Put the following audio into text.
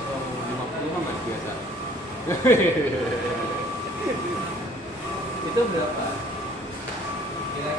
atau 50 kan masih biasa. Itu berapa? Kira